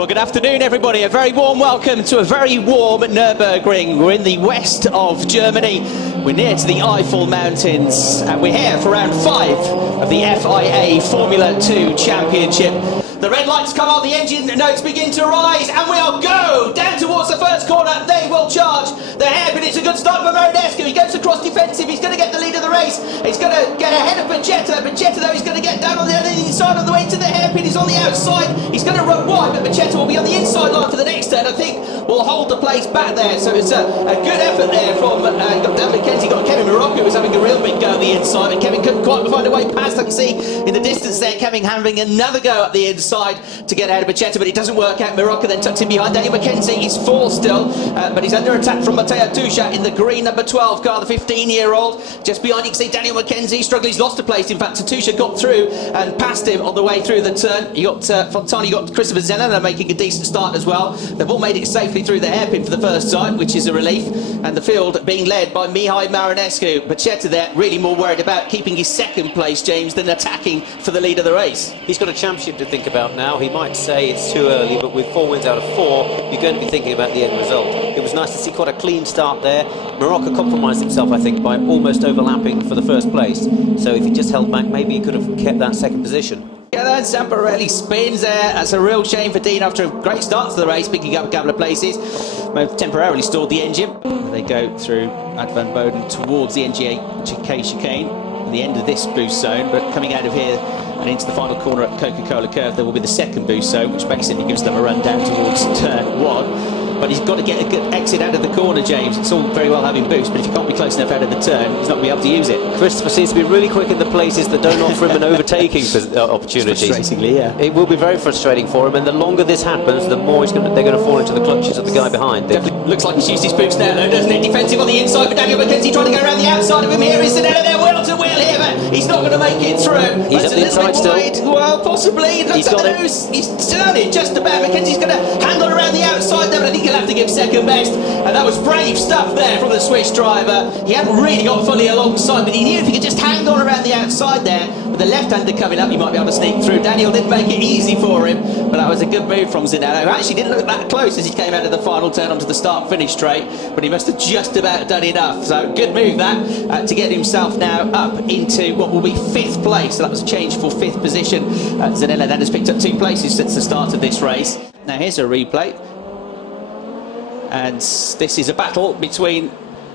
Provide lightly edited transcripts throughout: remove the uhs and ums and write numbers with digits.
Well, good afternoon, everybody. A very warm welcome to a very warm Nurburgring. We're in the west of Germany. We're near to the Eiffel Mountains, and we're here for round 5 of the FIA Formula 2 Championship. The red lights come on, the engine notes begin to rise, and we'll go down towards the first corner. They will charge the hairpin. It's a good start for Marinescu. He goes across defensive. He's going to get the lead of the race. He's going to get ahead of Pachetta. Pachetta, though, he's going to get down on the inside on the way to the hairpin. He's on the outside. He's going to run wide, but Pachetta will be on the inside line for the next turn. I think will hold the place back there. So it's a good effort there from got Dan McKenzie, got Kevin Morocco, who was having a real big go at the inside, but Kevin couldn't quite find a way past. I can see in the distance there Kevin having another go at the inside to get ahead of Pachetta, but it doesn't work out. Morocco then tucks in behind Daniel McKenzie. He's 4 still, but he's under attack from Matteo Tuscia in the green number 12 car, the 15-year-old. Just behind you can see Daniel McKenzie struggling. He's lost a place. In fact, Tuscia got through and passed him on the way through the turn. You got Fontana, you got Christopher Zenner making a decent start as well. They've all made it safely through the hairpin for the first time, which is a relief. And the field being led by Mihai Marinescu. Pachetta there really more worried about keeping his second place, James, than attacking for the lead of the race. He's got a championship to think about now. He might say it's too early, but with 4 wins out of 4, you're going to be thinking about the end result. It was nice to see quite a clean start there. Morocco compromised himself, I think, by almost overlapping for the first place. So if he just held back, maybe he could have kept that second position. Yeah, then Zamparelli spins there. That's a real shame for Dean after a great start to the race, picking up a couple of places. Both temporarily stalled the engine. They go through Ad Van Boden towards the NGK chicane at the end of this boost zone, but coming out of here and into the final corner at Coca-Cola Curve, there will be the second boost zone, which basically gives them a run down towards turn 1. But he's got to get a good exit out of the corner, James. It's all very well having boost, but if you can't be close enough out of the turn, he's not going to be able to use it. Christopher seems to be really quick in the places that don't offer him an overtaking opportunity. Frustratingly, yeah. It will be very frustrating for him, and the longer this happens, the more they're going to fall into the clutches of the guy behind. Definitely looks like he's used his boost now, though, doesn't it? Defensive on the inside for Daniel McKenzie, trying to go around the outside of him. Here is Zanella there, wheel to wheel here, but he's not going to make it through. He's up the inside still. Well, possibly. He's got the nose. He's done it just about. McKenzie's going to hang on around the outside there, but I think he'll have to give second best. And that was brave stuff there from the Swiss driver. He hadn't really got fully alongside, but he knew if he could just hang on around the outside there, with the left-hander coming up, he might be able to sneak through. Daniel didn't make it easy for him, but that was a good move from Zanella, who actually didn't look that close as he came out of the final turn onto the start-finish straight, but he must have just about done enough. So good move that, to get himself now up into what will be 5th place. So that was a change for 5th position. Zanella then has picked up 2 places since the start of this race. Now here's a replay. And this is a battle between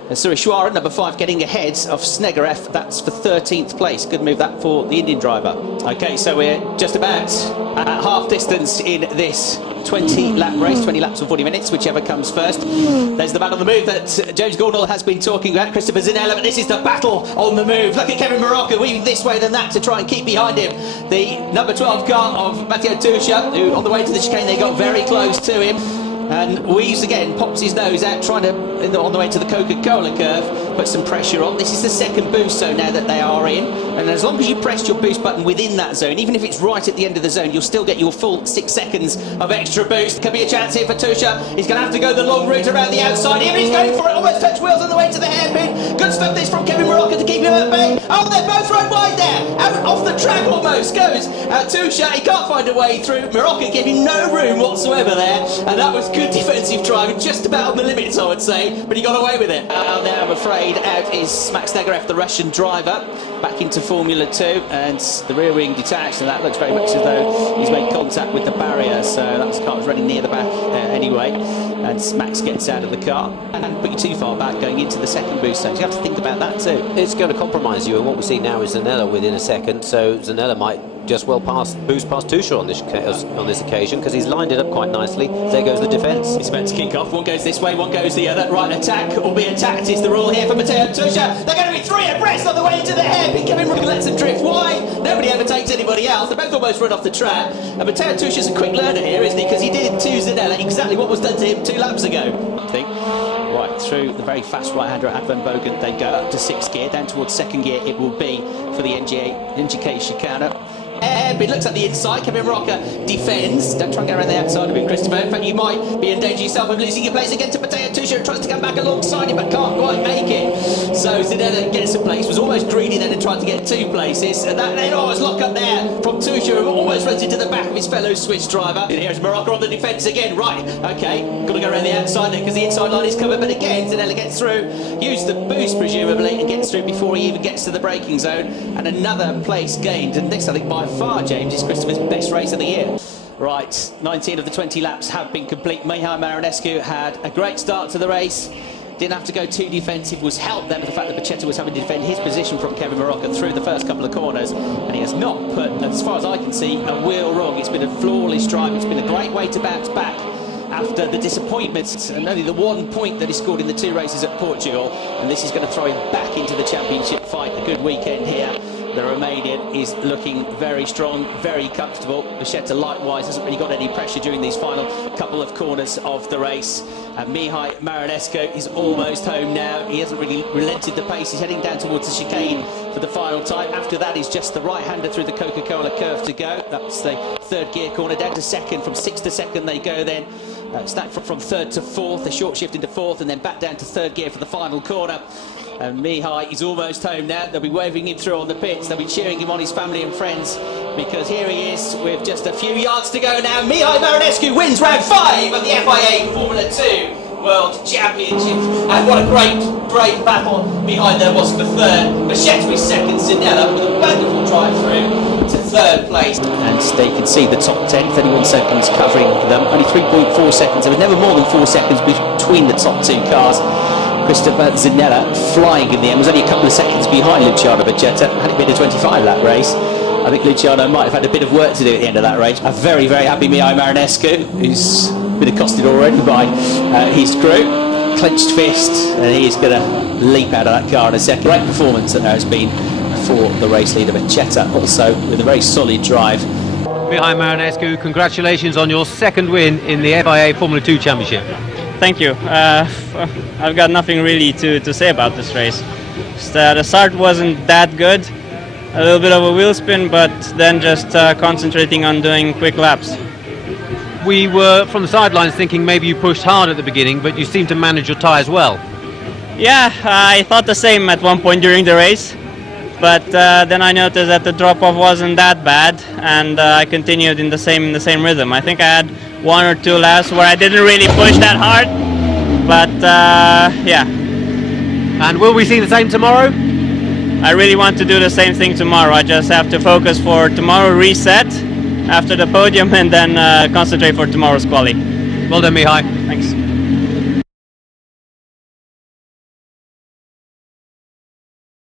Surishwara, number 5, getting ahead of Snegerev. That's for 13th place. Good move that for the Indian driver. Okay, so we're just about at half distance in this 20-lap race, 20 laps and 40 minutes, whichever comes first. There's the battle on the move that James Gordon has been talking about, Christopher Zanella, but this is the battle on the move. Look at Kevin Morocco weaving this way than that to try and keep behind him. The number 12 car of Matteo Tuscia, who on the way to the chicane, they got very close to him. And Weaves again pops his nose out, trying to, on the way to the Coca-Cola curve, put some pressure on. This is the second boost zone now that they are in. And as long as you press your boost button within that zone, even if it's right at the end of the zone, you'll still get your full 6 seconds of extra boost. Could be a chance here for Tuscia. He's going to have to go the long route around the outside. Here he's going for it, almost touch wheels on the way to the hairpin. Good stuff this from Kevin Morocco to keep him at bay. Oh, they're both right wide there. Out off the track almost goes Tuscia. He can't find a way through. Morocco gave him no room whatsoever there. And that was good defensive driving, just about on the limits, I would say, but he got away with it. Now I'm afraid out is Max Snegerev, the Russian driver, back into Formula 2, and the rear wing detached, and that looks very much as though he's made contact with the barrier, so that car was running near the back anyway, and Max gets out of the car and put you too far back going into the second boost zone. So you have to think about that too. It's going to compromise you, and what we see now is Zanella within a second, so Zanella might just well boost past Tuscia on this occasion, because he's lined it up quite nicely. There goes the defence. It's about to kick off. One goes this way, one goes the other. Right, attack or be attacked is the rule here for Matteo Tuscia. They're going to be 3 abreast on the way into the hairpin. Kevin Morocco lets them drift wide. Nobody ever takes anybody else. They both almost run off the track. And Matteo Tuscia's a quick learner here, isn't he? Because he did to Zanella exactly what was done to him 2 laps ago, I think. Right through the very fast right-hander at Ad Van Boden. They go up to 6th gear, down towards 2nd gear it will be for the NGK chicane. hairpin, looks at the inside. Kevin Rocker defends. Don't try and go around the outside of him, Christopher. In fact, you might be in danger yourself of losing your place again to Matteo Tuscio. Tries to come back alongside him, but can't quite make it. So Zanella gets a place, was almost greedy then and tried to get 2 places. And that then always lock up there from Tuscio, who almost runs into the back of his fellow Swiss driver. And here's Morocco on the defence again. Right, okay, got to go around the outside there because the inside line is covered. But again, Zanella gets through, use the boost presumably, and gets through before he even gets to the braking zone. And another place gained. And this, I think, by far, James, is Christopher's best race of the year. Right, 19 of the 20 laps have been complete. Mihai Marinescu had a great start to the race. Didn't have to go too defensive, was helped then with the fact that Becetta was having to defend his position from Kevin Morocco through the first couple of corners, and he has not put, as far as I can see, a wheel wrong. It's been a flawless drive. It's been a great way to bounce back after the disappointment and only the 1 point that he scored in the 2 races at Portugal, and this is going to throw him back into the championship fight. A good weekend here. The Romanian is looking very strong, very comfortable. Becetta likewise hasn't really got any pressure during these final couple of corners of the race. And Mihai Marinescu is almost home now. He hasn't really relented the pace. He's heading down towards the chicane for the final time. After that is just the right-hander through the Coca-Cola curve to go. That's the 3rd gear corner, down to 2nd. From 6th to 2nd they go then. Stack from 3rd to 4th, a short shift into 4th, and then back down to 3rd gear for the final corner. And Mihai is almost home now. They'll be waving him through on the pits. They'll be cheering him on, his family and friends, because here he is with just a few yards to go now. Mihai Marinescu wins round 5 of the FIA Formula 2 World Championship. And what a great battle behind there was for 3rd. Becetta is 2nd, Zanella with a wonderful drive through to 3rd place. And they can see the top 10, 31 seconds covering them. Only 3.4 seconds. There was never more than 4 seconds between the top 2 cars. Christopher Zanella flying in the end, was only a couple of seconds behind Luciano Becetta. Had it been a 25-lap race, I think Luciano might have had a bit of work to do at the end of that race. A very, very happy Mihai Marinescu, who's been accosted already by his crew. Clenched fist, and he's going to leap out of that car in a second. Great performance that there has been for the race leader Becetta, also with a very solid drive. Mihai Marinescu, congratulations on your 2nd win in the FIA Formula 2 Championship. Thank you. I've got nothing really to say about this race. Just, the start wasn't that good. A little bit of a wheel spin, but then just concentrating on doing quick laps. We were, from the sidelines, thinking maybe you pushed hard at the beginning, but you seemed to manage your tyres well. Yeah, I thought the same at one point during the race, but then I noticed that the drop-off wasn't that bad, and I continued in the same rhythm. I think I had 1 or 2 laps where I didn't really push that hard, but yeah. And will we see the same tomorrow? I really want to do the same thing tomorrow. I just have to focus for tomorrow, reset after the podium, and then concentrate for tomorrow's quali. Well done, Mihai. Thanks.